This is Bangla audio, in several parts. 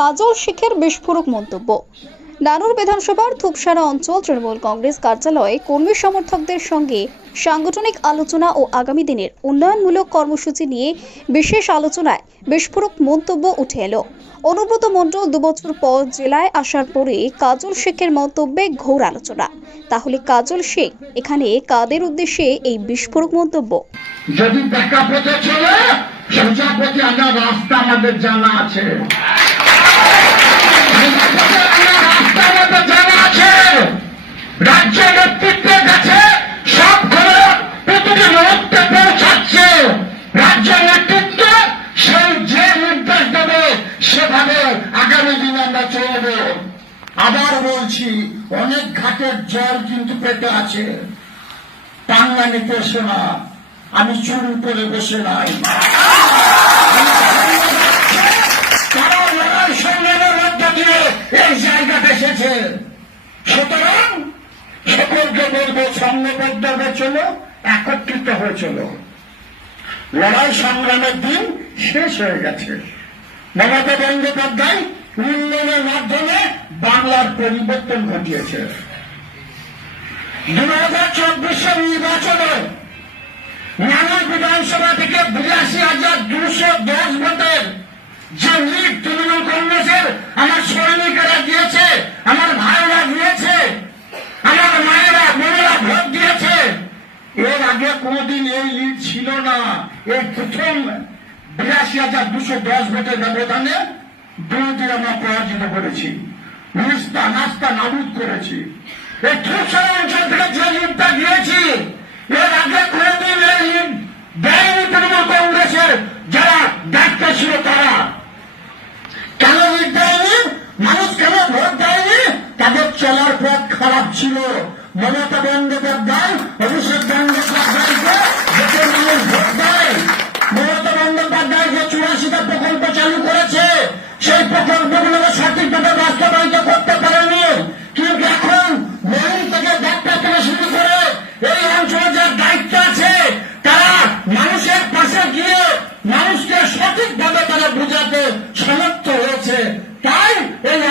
কাজল শেখের বিস্ফোরক মন্তব্য। নানুর বিধানসভার থুপসারা অঞ্চল তৃণমূল কংগ্রেস কার্যালয়ে কর্মী সমর্থকদের সঙ্গে সাংগঠনিক আলোচনা ও আগামী দিনের উন্নয়নমূলক কর্মসূচি নিয়ে বিশেষ আলোচনায় বিস্ফোরক মন্তব্য উঠে এলো। অনুব্রত মণ্ডল দুবছর পর জেলায় আসার পরে কাজল শেখের মন্তব্যে ঘোর আলোচনা। তাহলে কাজল শেখ এখানে কাদের উদ্দেশ্যে এই বিস্ফোরক মন্তব্য? যদি রাস্তা আমাদের জানা আছে। আবার বলছি, অনেক ঘাটের জল কিন্তু পেটে আছে। টাঙ্গা নিতে এসো না, আমি চুরি করে বসে নাই। দিয়ে এই জায়গাতে এসেছে। সুতরাং সকলকে বলব সংঘবদ্ধ হয়ে চলো, একত্রিত হয়ে চলো। লড়াই সংগ্রামের দিন শেষ হয়ে গেছে। মমতা বন্দ্যোপাধ্যায় উন্নয়নের মাধ্যমে বাংলার পরিবর্তন ঘটিয়েছে। দু হাজার চব্বিশের নির্বাচনে নানা বিধানসভা থেকে বিরাশি হাজার দুশো দশ ভোটের যে লিড তৃণমূল কংগ্রেসের আমার সৈনিকেরা দিয়েছে, আমার ভাইরা দিয়েছে, আমার মায়েরা, বোনেরা ভোট দিয়েছে। এর আগে কোনোদিন এই লিড ছিল না। এই প্রথম বিরাশি হাজার দুশো দশ ভোটের ব্যবধানে বিরোধীরা আমরা পরাজিত করেছি। নাস্তা নাস্তা নাবুদ করেছি। এই ঠুসা অঞ্চল থেকে যে লিডটা দিয়েছি, এর আগে কোনোদিন এই লিড দেয়নি তৃণমূল কংগ্রেসের যারা দায়িত্ব ছিল তারা। মানুষ কেন ভোট দেয়নি? তাদের চলার পথ খারাপ ছিল। মমতা বন্দ্যোপাধ্যায়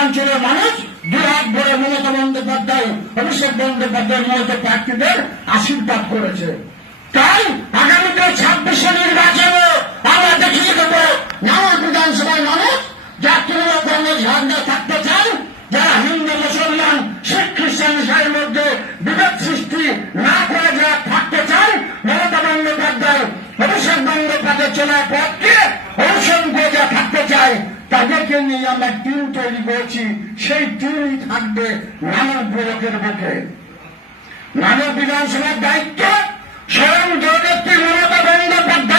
অঞ্চলের মানুষ দুহাত ভরে মমতা বন্দ্যোপাধ্যায়, অভিষেক বন্দ্যোপাধ্যায়ের মতো প্রার্থীদের আশীর্বাদ করেছে। তাই আগামীতে ছাব্বিশে নির্বাচনে আমরা দেখিয়ে দেব, নানা বিধানসভায় মানুষ যা তৃণমূল কংগ্রেস ঝান্ডা থাকতে চান, যারা হিন্দু, মুসলমান, শিখ, খ্রিস্টান ইসলামের মধ্যে বিভেদ সৃষ্টি না করে যারা থাকতে চান, মমতা বন্দ্যোপাধ্যায় অভিষেক বন্দ্যোপাধ্যায় চলার পথকে তাদেরকে নিয়ে আমরা টিম তৈরি করেছি, সেই টিমই থাকবে মানব বিরোধের বুকে। মানব বিধানসভার দায়িত্ব স্বয়ং জগৎ মমতা বন্দ্যোপাধ্যায়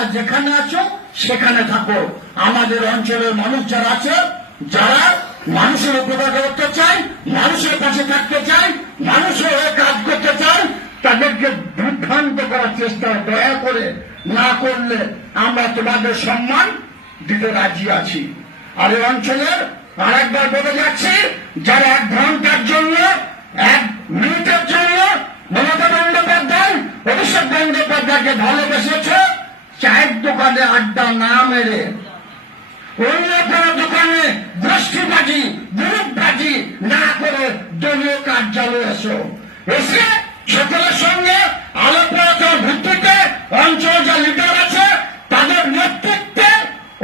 তোমরা যেখানে আছো, সেখানে থাকো। আমাদের অঞ্চলের মানুষ যারা আছে, যারা মানুষের উপকার করতে চায় মানুষের কাছে থাকতে চায়, মানুষের হয়ে কাজ করতে চায়, তাদেরকে বিভ্রান্ত করার চেষ্টা দয়া করে না করলে আমরা তোমাদের সম্মান দিতে রাজি আছি। আর এই অঞ্চলের আরেকবার বলে যাচ্ছি, যারা এক ঘণ্টার জন্য, এক মিনিটের জন্য মমতা বন্দ্যোপাধ্যায়, অভিষেক বন্দ্যোপাধ্যায়কে ভালোবেসেছে চায়ের দোকানে আড্ডা না মেরে অন্য কোন দোকানে দৃষ্টিবাজি বিরোধবাজি না করে দলীয় কার্যালয়ে এসো এসে সকলের সঙ্গে আলোচনার ভিত্তিতে অঞ্চল যা লিডার আছে তাদের নেতৃত্বে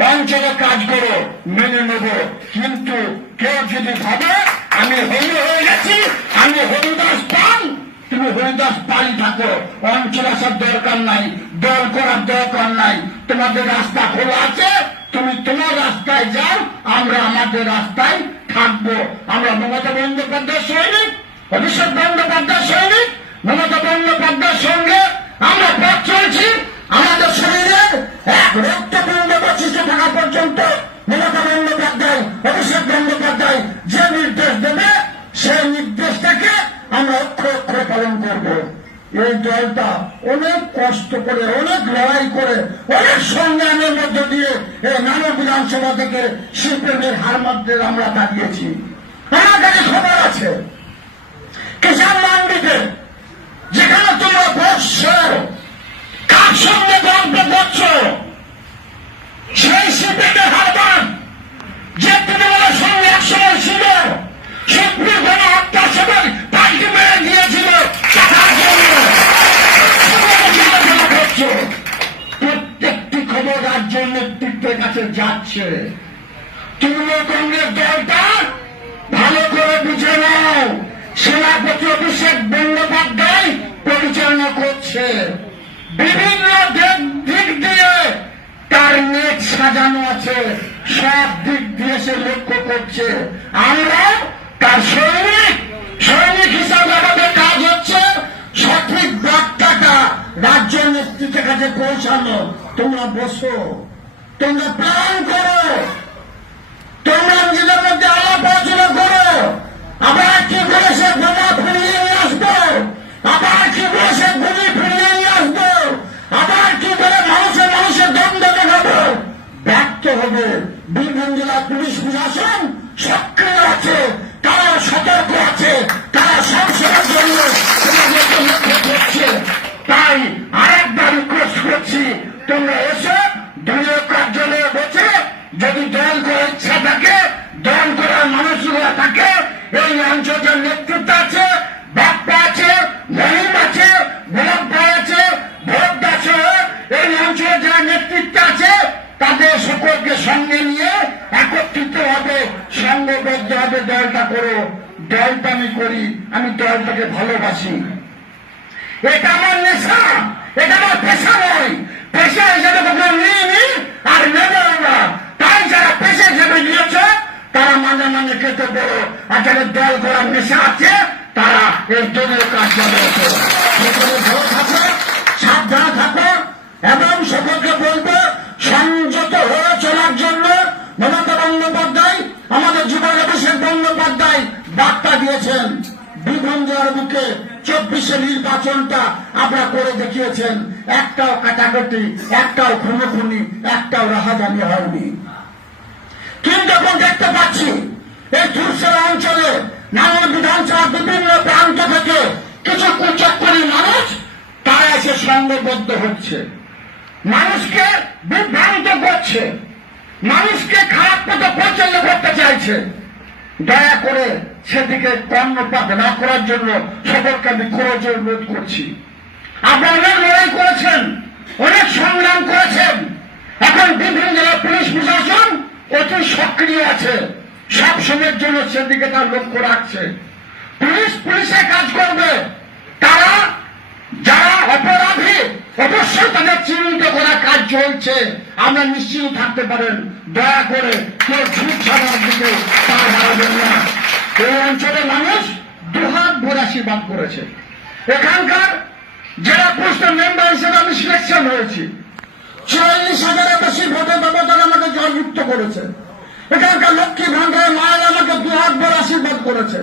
অঞ্চলে কাজ করো মেনে নেব কিন্তু কেউ যদি ভাবে আমি হলু হয়ে গেছি আমি হরিদাস পালি থাকো অঞ্চল আসার দরকার নাই, দল করার দরকার নাই। তোমাদের রাস্তা খোলা আছে, তুমি তোমার রাস্তায় যাও, আমরা আমাদের রাস্তায় থাকব। আমরা মমতা বন্দ্যোপাধ্যায় সৈনিক, অভিষেক বন্দ্যোপাধ্যায় সৈনিক, মমতা বন্দ্যোপাধ্যায়ের সঙ্গে আমরা পথ চলছি। আমাদের শরীরের এক রক্তপিণ্ড বচিত থাকা পর্যন্ত মমতা বন্দ্যোপাধ্যায়, অভিষেক বন্দ্যোপাধ্যায় যে নির্দেশ দেবে, সেই নির্দেশটাকে আমরা অক্ষর অক্ষরে পালন করব। এই দলটা অনেক কষ্ট করে, অনেক লড়াই করে, অনেক সংগ্রামের মধ্য দিয়ে এই নানা বিধানসভা থেকে শিল্পের হার মধ্যে আমরা দাঁড়িয়েছি। আমার কাছে খবর আছে। কাছে যাচ্ছে। তৃণমূল কংগ্রেস দলটা ভালো করে বুঝে নাও। সেনাপতি অভিষেক বন্দ্যোপাধ্যায় পরিচালনা করছে। বিভিন্ন দিক দিয়ে তার নেট সাজানো আছে। সব দিক দিয়ে সে লক্ষ্য করছে। আমরা তার সৈনিক সৈনিক হিসাবে আমাদের কাজ হচ্ছে সঠিক বার্তাটা রাজ্য নেতৃত্বের কাছে পৌঁছানো। তোমরা বসো। তোমরা প্ল্যান করো। তোমরা নিজেদের মধ্যে আলাপ আলোচনা করো। আবার কি করে সে বোমা ফিরিয়ে নিয়ে আসব? আবার কি করে সে গুলি ফিরিয়ে নিয়ে আসব? আবার কি করে মানুষের মানুষের দ্বন্দ্ব দেখাবো? ব্যর্থ হবে। বীরভূম জেলা পুলিশ প্রশাসন সক্রিয় আছে। তারা সতর্ক আছে? তারা সংশয়ের জন্য তাই আরেকবার রিকোয়েস্ট করছি, তোমরা আমি দলটাকে ভালোবাসি। এটা আমার নেশা, এটা আমার পেশা নয়। পেশা হিসেবে তোমরা নিয়ে নি আর নেবে না তাই যারা পেশা হিসেবে নিয়েছে, তারা মাঝে মাঝে খেতে বড়। আর যাদের দল করার নেশা আছে, তারা এই দলের কাজ যাবে সাবধানে থাকো এবং সকলকে বলব, সংযত হয়ে চলার জন্য মমতা বন্দ্যোপাধ্যায়, আমাদের যুবক অভিষেক বন্দ্যোপাধ্যায় বার্তা দিয়েছেন। বীরভূম জেলার বুকে চব্বিশে নির্বাচনটা আপনারা করে দেখিয়েছেন। একটাও কাটাকাটি, একটাও খুনোখুনি, একটাও রাহাজানি হয়নি। কিন্তু এখন দেখতে পাচ্ছি, এই ধূসরা অঞ্চলে নানান বিধানসভার বিভিন্ন প্রান্ত থেকে কিছু কুচক্করি মানুষ, তারা এসে সংঘবদ্ধ হচ্ছে। মানুষকে বিভ্রান্ত করছে। মানুষকে খারাপ পথে পরিচালনা করতে চাইছে। দয়া করে সেদিকে কর্ণপাত না করার জন্য সকলকে আমি খরচ অনুরোধ করছি। আপনারা অনেক লড়াই করেছেন, অনেক সংগ্রাম করেছেন। এখন বিভিন্ন জেলা পুলিশ প্রশাসন অতি সক্রিয় আছে। সব সময়ের জন্য সেদিকে তার লক্ষ্য রাখছে। পুলিশ পুলিশে কাজ করবে। তারা যারা অপরাধী, অবশ্যই তাদের চিহ্নিত করা কাজ চলছে। আমরা নিশ্চিত থাকতে পারেন। দয়া করে কেউ ঝুট ছাড়ার দিকে বাড়াবেন না। এই অঞ্চলের মানুষ দুহাত ভরে আশীর্বাদ করেছে। এখানকার জেলা পোস্টের মেম্বার হিসেবে আমি সিলেকশন হয়েছি। চুয়াল্লিশ হাজারের বেশি ভোটে ব্যবধান আমাকে জয়যুক্ত করেছে। এখানকার লক্ষ্মী ভান্ডারের মায়ের আমাকে দুহাত ভরে আশীর্বাদ করেছে।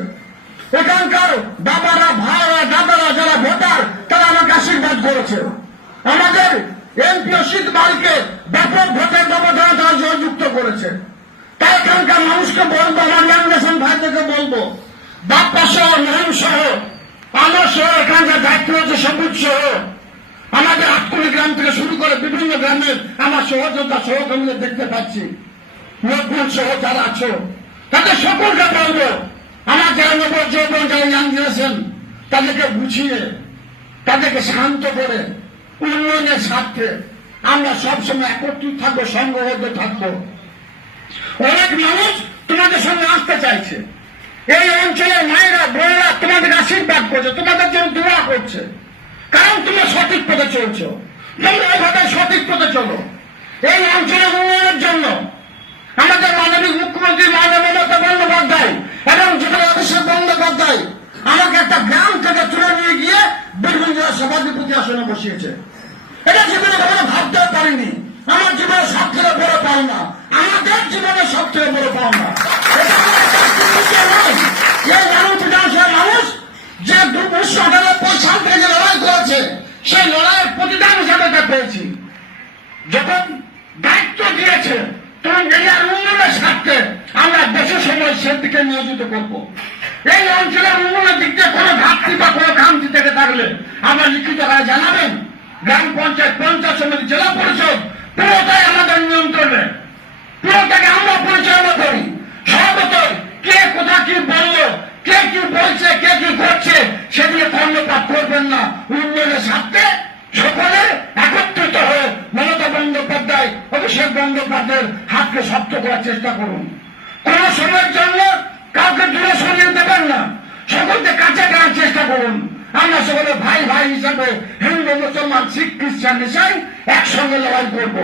এখানকার বাবারা, ভাইরা, দাদারা যারা ভোটার, তারা আমাকে আশীর্বাদ করেছে। আমাদের এমপি অসিত বালকে ব্যাপক ভোটের ব্যবধানে তারা জয়যুক্ত করেছে। তাই এখানকার মানুষকে বলব, আমার ল্যান্ডেশন ভাইদেরকে বলব বাপ্পা সহ মহিম সহ আমার সহ এখানকার দায়িত্ব হচ্ছে সবুজ সহ আমাদের আটকুলি গ্রাম থেকে শুরু করে বিভিন্ন গ্রামের আমার সহযোদ্ধা সহকর্মীদের দেখতে পাচ্ছি। লোকমান সহ যারা আছো, তাদের সকলকে বলব, আমার যারা নবর যৌবন যারা ইয়াং জেনারেশন, তাদেরকে বুঝিয়ে, তাদেরকে শান্ত করে, উন্নয়নের স্বার্থে আমরা সবসময় একত্রিত থাকব, সংঘবদ্ধ থাকব। অনেক মানুষ তোমাদের সঙ্গে আসতে চাইছে। এই অঞ্চলের মায়েরা, বোনেরা তোমাদের আশীর্বাদ করছে, তোমাদের জন্য দোয়া করছে। কারণ তুমি সঠিক পথে চলছো। তোমরা এইভাবে সঠিক পথে চলো। এই অঞ্চলের উন্নয়নের জন্য আমাদের মাননীয় মুখ্যমন্ত্রী মাননীয় মমতা বন্দ্যোপাধ্যায় এবং যেখানে অভিষেক বন্দ্যোপাধ্যায় আমাকে একটা গ্রাম থেকে তুলে নিয়ে গিয়ে বীরভূম জেলা সভাধিপতি আসনে বসিয়েছে। এটা জীবনে কখনো ভাবতেও পারিনি। আমার জীবনে সব থেকে বড় পাওনা। আমাদের জীবনে সব থেকে বড় পাওনা। এই মানুষ, যে লড়াই করেছে, সেই লড়াইয়ের প্রতিদান পেয়েছি। যখন দায়িত্ব দিয়েছে আমরা বেশি সময় সেদিকে নিয়োজিত করব। এই অঞ্চলের উন্নয়নের দিক দিয়ে কোনো ঘাটতি বা কোনো খামতি থেকে থাকলে আমরা লিখিত আকারে জানাবেন। গ্রাম পঞ্চায়েত পঞ্চায়েত সমিতি জেলা পরিষদ পুরোটাই আমাদের নিয়ন্ত্রণে। পুরোটাকে আমরা পরিচালনা করি। সর্বতই কে কোথা কি বলল, কে কি বলছে, কে কি করছে, সেগুলো কর্ণপাত করবেন না। উন্নয়নের স্বার্থে সকলে একত্রিত হয়ে মমতা বন্দ্যোপাধ্যায়, অভিষেক বন্দ্যোপাধ্যায়ের হাতকে শক্ত করার চেষ্টা করুন। কোন সময়ের জন্য কাউকে দূরে সরিয়ে দেবেন না। সকলকে কাছে করার চেষ্টা করুন। আমরা সকলে ভাই ভাই হিসাবে হিন্দু, মুসলমান, শিখ, খ্রিস্টান হিসাবে একসঙ্গে লড়াই করব।